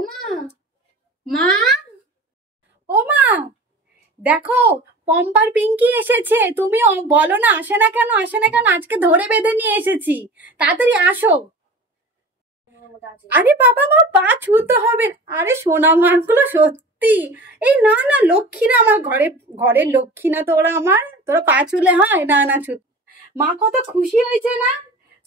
ওমা, মা, ওমা, দেখো পম্পার পিঙ্কি এসেছে। তুমি বলো না আসে না কেন, আসে না কেন? আজকে ধরে বেঁধে নিয়ে এসেছি, তাড়াতাড়ি আসো। আরে বাবা, আমার পা ছুঁতে হবে। আরে সোনা মাগুলো সত্যি। এই না না, লক্ষ্মী না আমার, ঘরের লক্ষ্মী না তোরা আমার, তোরা পা ছুলে হয় না? না ছু। মা কত খুশি হয়েছে না?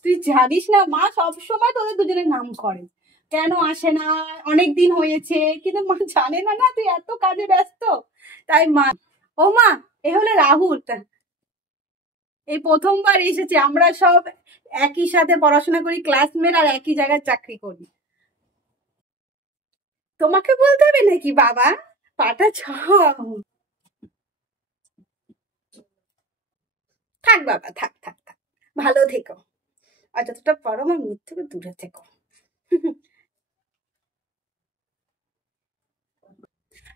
তুই জানিস না, মা সব সময় তোদের দুজনের নাম করে। কেন আসে না, অনেক দিন হয়েছে, কিন্তু মা জানে না না তুই এত কাজে ব্যস্ত। তাই মা, ও মা, এ হলো রাহুল। এই প্রথমবার এসেছে। আমরা সব একই সাথে পড়াশোনা করি, ক্লাসমেট, আর একই জায়গায় চাকরি করি। তোমাকে বলতে হবে নাকি বাবা? পাটা ছ। থাক বাবা, থাক থাক থাক, ভালো থেকো। আর যতটা পারো আমার মুখ থেকে দূরে থেকো।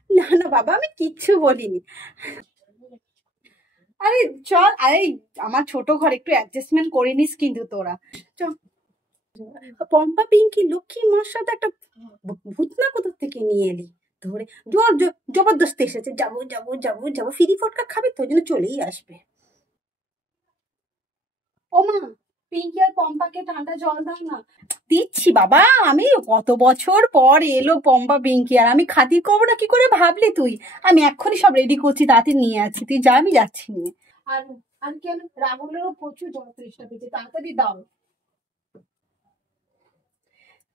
না না বাবা, আমি কিচ্ছু বলিনি। আরে চল, আরে আমার ছোট ঘর, একটু অ্যাডজাস্টমেন্ট করে নিস কিন্তু তোরা। চল। পম্পা পিঙ্কি লক্ষ্মী মার সাথে একটা ভূত না কোথা থেকে নিয়ে এলি ধরে। জবরদস্তি এসেছে, যাবো যাবো যাবো যাবো, ফিরি ফটকা খাবে তো, ওই জন্য চলেই আসবে। ও মা, পিঙ্কি আর পম্পাকে ঠান্ডা জল দাও না। দিচ্ছি বাবা। আমি কত বছর পর এলো পম্পা পিঙ্কি, আর আমি খাতির করবো না কি করে ভাবলি তুই? আমি এক্ষুনি সব রেডি করছি, তাড়াতাড়ি নিয়ে আছি, তুই যা, আমি যাচ্ছি নিয়ে। আর আর কেন, রাহুলেরও প্রচুর জ্বর তৃষ্ণা পেয়েছে, তাড়াতাড়ি দাও।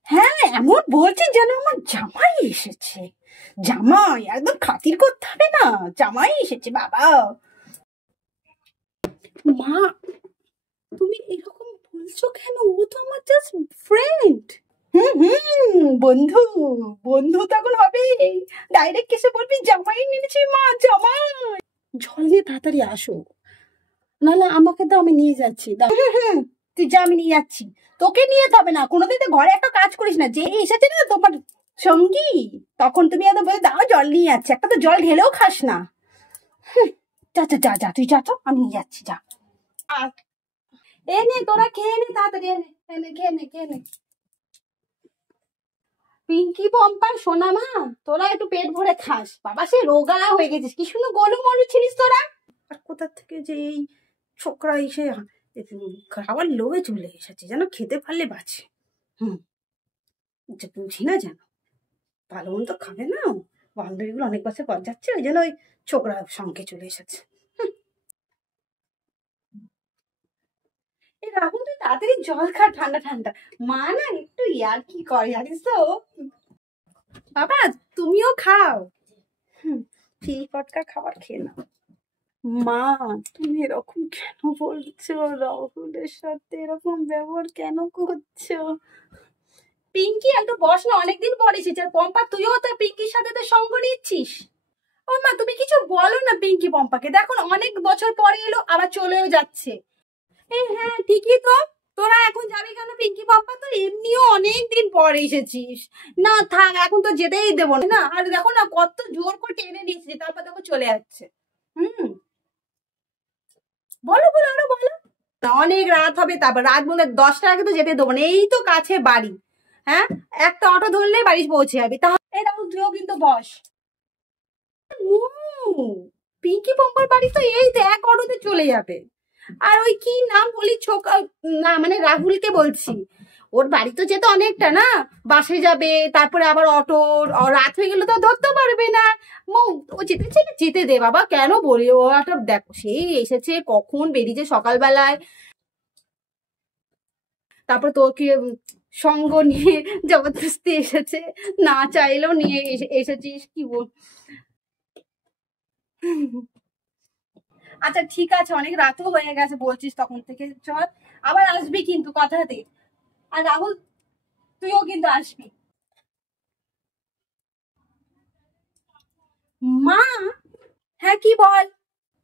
হ্যাঁ, এমন বলছে যেন আমার জামাই এসেছে। জামাই একদম খাতির করতে হবে না, জামাই এসেছে বাবা। মা, তুমি এরকম বলছো কেন? ও তো আমার জাস্ট ফ্রেন্ড। বন্ধু, বন্ধু তখন হবে। ডাইরেক্ট এসে বলবি জামাই এনেছি মা, জামাই। জল নিয়ে তাড়াতাড়ি আসো, নাহলে আমাকে দাও, আমি নিয়ে যাচ্ছি। তুই যা, আমি নিয়ে যাচ্ছি। তোকে নিয়ে যেতে হবে না, কোনোদিন তো ঘরে একটা কাজ করিস না। যে এসেছে না তোমার সঙ্গী, তখন তুমি এত বলে দাও জল নিয়ে যাচ্ছে, একটা তো জল ঢেলেও খাস না। যা যা যা যা, তুই যা তো, আমি নিয়ে যাচ্ছি, যা। এ নে, তোরা খেয়ে নে তাড়াতাড়ি, এনে এনে খেয়ে নে, খেয়ে নে। পিঙ্কি পম্পা সোনা মা, তোরা একটু পেট ভরে খাস বাবা, সে রোগা হয়ে গেছিস, কি শুধু গলু মলু ছিলিস তোরা। আর কোথা থেকে যে এই ছোকরা এসে খাবার লোভে চলে এসেছে, যেন খেতে পারলে বাঁচে। যে বুঝি না যেন, ভালো মন্দ খাবে না। বান্ধবীগুলো অনেক বছর পর যাচ্ছে, ওই জন্য ওই ছোকরা সঙ্গে চলে এসেছে। এই রাহুল, তুই তাড়াতাড়ি জল খা, ঠান্ডা ঠান্ডা। মা না একটু ইয়ার কি করে জানিস তো। বাবা, তুমিও খাও। ফিরি ফটকা খাবার খেয়ে নাও। মা, তুমি এরকম কেন বলছো? রাহুলের সাথে এরকম ব্যবহার কেন করছো? পিঙ্কি একটু বস না, অনেকদিন পর এসেছে। আর পম্পা, তুইও তো পিঙ্কির সাথে তো সঙ্গ নিচ্ছিস। ও মা, তুমি কিছু বলো না পিঙ্কি পম্পাকে, দেখো অনেক বছর পরে এলো, আবার চলেও যাচ্ছে। এই হ্যাঁ, ঠিকই তো। তোরা এখন যাবি কেন? পিঙ্কি পম্পা তো এমনিও অনেক দিন পর এসেছিস। না থাক, এখন তো যেতেই দেবো না। আর দেখো না, কত জোর করে টেনে নিয়েছি, তারপর দেখো চলে যাচ্ছে। হুম, বলো বলো, আরো বলো। অনেক রাত হবে, তারপর রাত বলে 10টার আগে তো যেতে দেবো না, এই তো কাছে বাড়ি। হ্যাঁ, একটা অটো ধরলে বাড়ি পৌঁছে যাবি। তাহলে এরকম তুইও কিন্তু বস। পিঙ্কি পম্পার বাড়ি তো এই তো এক অটোতে চলে যাবে। আর ওই কি নাম বলি, না মানে রাহুলকে বলছি, ওর বাড়ি তো যেতে অনেকটা না, বাসে যাবে, তারপরে আবার অটো, রাত হয়ে গেলে তো ধরতে পারবে না। ও যেতে চাইলে যেতে দে বাবা, কেন বলি? ও একটা দেখো, সেই এসেছে কখন বেরিয়েছে সকালবেলায়, তারপর তোকে সঙ্গ নিয়ে জবরদস্তি এসেছে, না চাইলেও নিয়ে এসেছিস, কি বল। আচ্ছা ঠিক আছে, অনেক রাতও হয়ে গেছে বলছিস তখন থেকে, চল। আবার আসবি কিন্তু, কথা দে। আর রাহুল, তুইও কিন্তু আসবি। মা, হ্যাঁ কি বল।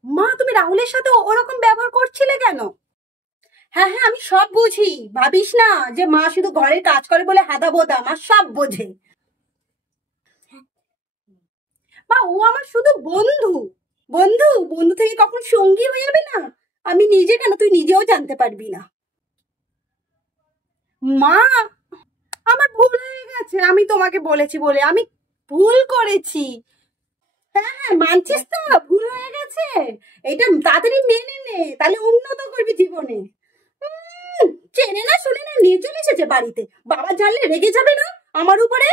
মা, তুমি রাহুলের সাথে ওরকম ব্যবহার করছিলে কেন? হ্যাঁ হ্যাঁ, আমি সব বুঝি, ভাবিস না যে মা শুধু ঘরে কাজ করে বলে হাদা বোদা, মা সব বোঝে। মা, ও আমার শুধু বন্ধু। বন্ধু, বন্ধু থেকে কখন সঙ্গী হয়ে যাবে না, আমি নিজে কেন, তুই নিজেও জানতে পারবি না। মা, আমার ভুল হয়ে গেছে, আমি তোমাকে বলেছি বলে আমি ভুল করেছি। হ্যাঁ হ্যাঁ, মানছিস তো ভুল হয়ে গেছে? এটা তাড়াতাড়ি মেনে নে, তাহলে উন্নত করবি জীবনে। চেনে না শুনে না নিয়ে চলে এসেছে বাড়িতে, বাবা জানলে রেগে যাবে না আমার উপরে?